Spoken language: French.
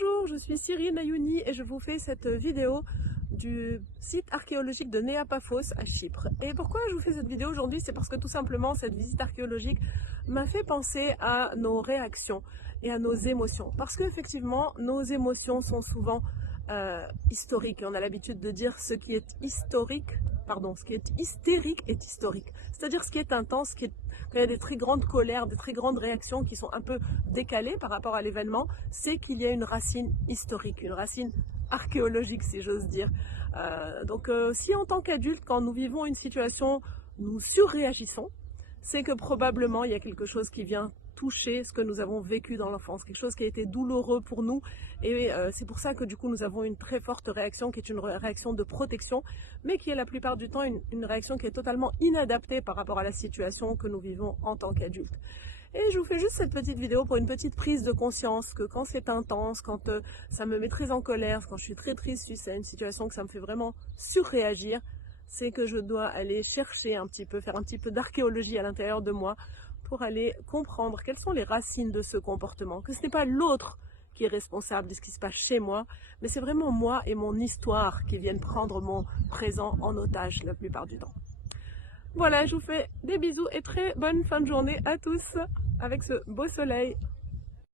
Bonjour, je suis Cyril Nayouni et je vous fais cette vidéo du site archéologique de Nea Paphos à Chypre. Et pourquoi je vous fais cette vidéo aujourd'hui? C'est parce que tout simplement cette visite archéologique m'a fait penser à nos réactions et à nos émotions. Parce qu'effectivement, nos émotions sont souvent historiques. Et on a l'habitude de dire ce qui est historique, ce qui est hystérique est historique. C'est-à-dire ce qui est intense, quand il y a des très grandes colères, des très grandes réactions qui sont un peu décalées par rapport à l'événement, c'est qu'il y a une racine historique, une racine archéologique si j'ose dire. Si en tant qu'adulte, quand nous vivons une situation, nous surréagissons, c'est que probablement il y a quelque chose qui vient toucher ce que nous avons vécu dans l'enfance, quelque chose qui a été douloureux pour nous, et c'est pour ça que du coup nous avons une très forte réaction qui est une réaction de protection, mais qui est la plupart du temps une réaction qui est totalement inadaptée par rapport à la situation que nous vivons en tant qu'adultes. Et je vous fais juste cette petite vidéo pour une petite prise de conscience que quand c'est intense, quand ça me met très en colère, quand je suis très triste, c'est une situation que ça me fait vraiment surréagir, c'est que je dois aller chercher un petit peu, faire un petit peu d'archéologie à l'intérieur de moi pour aller comprendre quelles sont les racines de ce comportement, que ce n'est pas l'autre qui est responsable de ce qui se passe chez moi, mais c'est vraiment moi et mon histoire qui viennent prendre mon présent en otage la plupart du temps. Voilà, je vous fais des bisous et très bonne fin de journée à tous avec ce beau soleil.